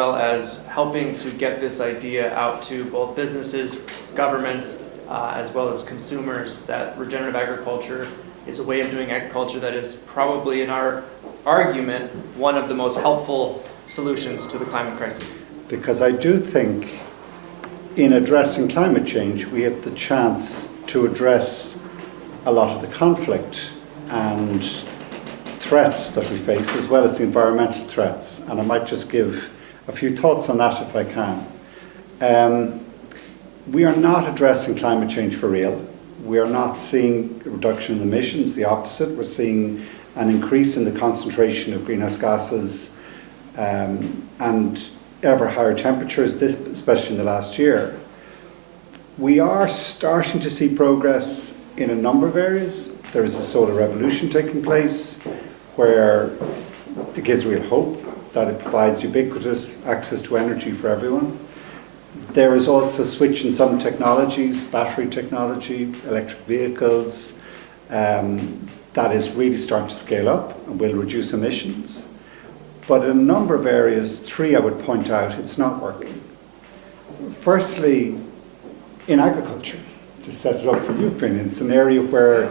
well as helping to get this idea out to both businesses, governments, as well as consumers, that regenerative agriculture is a way of doing agriculture that is probably, in our argument, one of the most helpful solutions to the climate crisis. Because I do think in addressing climate change, we have the chance to address a lot of the conflict and threats that we face, as well as the environmental threats. And I might just give a few thoughts on that if I can. We are not addressing climate change for real. We are not seeing a reduction in emissions, the opposite. We're seeing an increase in the concentration of greenhouse gases and ever higher temperatures, especially in the last year. We are starting to see progress in a number of areas. There is a solar revolution taking place where it gives real hope that it provides ubiquitous access to energy for everyone. There is also a switch in some technologies, battery technology, electric vehicles, that is really starting to scale up and will reduce emissions. But in a number of areas, three I would point out, it's not working. Firstly, in agriculture, to set it up for you, Finian, it's an area where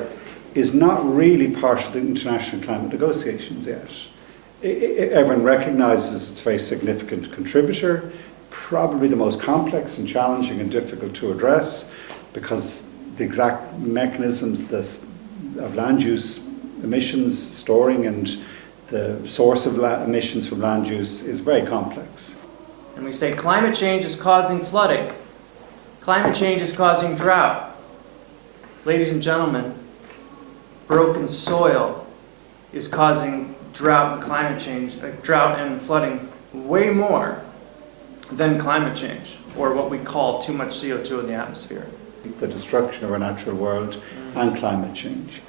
is not really part of the international climate negotiations yet. Everyone recognises it's a very significant contributor, probably the most complex and challenging and difficult to address, because the exact mechanisms of land use emissions, storing, and the source of emissions from land use is very complex. And we say climate change is causing flooding. Climate change is causing drought. Ladies and gentlemen, broken soil is causing drought and climate change, drought and flooding way more than climate change, or what we call too much CO2 in the atmosphere. The destruction of our natural world and climate change.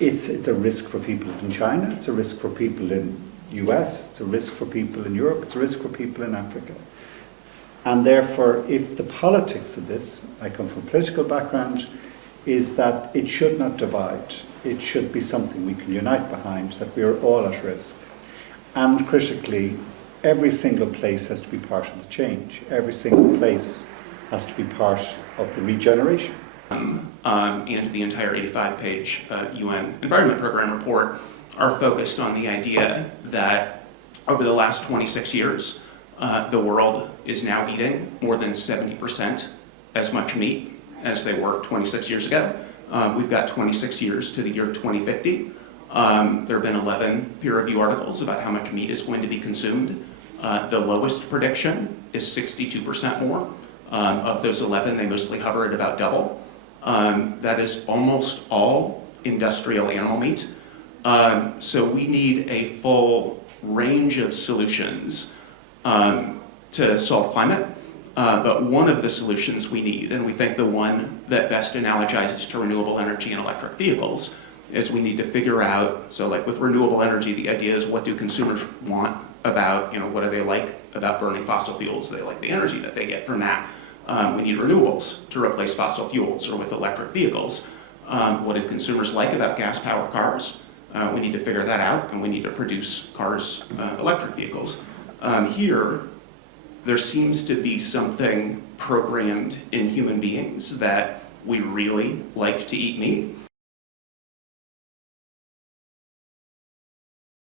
It's a risk for people in China, it's a risk for people in the US, it's a risk for people in Europe, it's a risk for people in Africa. And therefore, if the politics of this, I come from a political background, is that it should not divide. It should be something we can unite behind, that we are all at risk. And critically, every single place has to be part of the change. Every single place has to be part of the regeneration. And the entire 85-page UN Environment Program report are focused on the idea that over the last 26 years, the world is now eating more than 70% as much meat as they were 26 years ago. We've got 26 years to the year 2050. There have been 11 peer-review articles about how much meat is going to be consumed. The lowest prediction is 62% more. Of those 11, they mostly hover at about double. That is almost all industrial animal meat. So we need a full range of solutions to solve climate. But one of the solutions we need, and we think the one that best analogizes to renewable energy and electric vehicles, is we need to figure out, so like with renewable energy, the idea is what do consumers want about, what do they like about burning fossil fuels? They like the energy that they get from that. We need renewables to replace fossil fuels, or with electric vehicles. What do consumers like about gas-powered cars? We need to figure that out, and we need to produce cars, electric vehicles. Here, there seems to be something programmed in human beings that we really like to eat meat.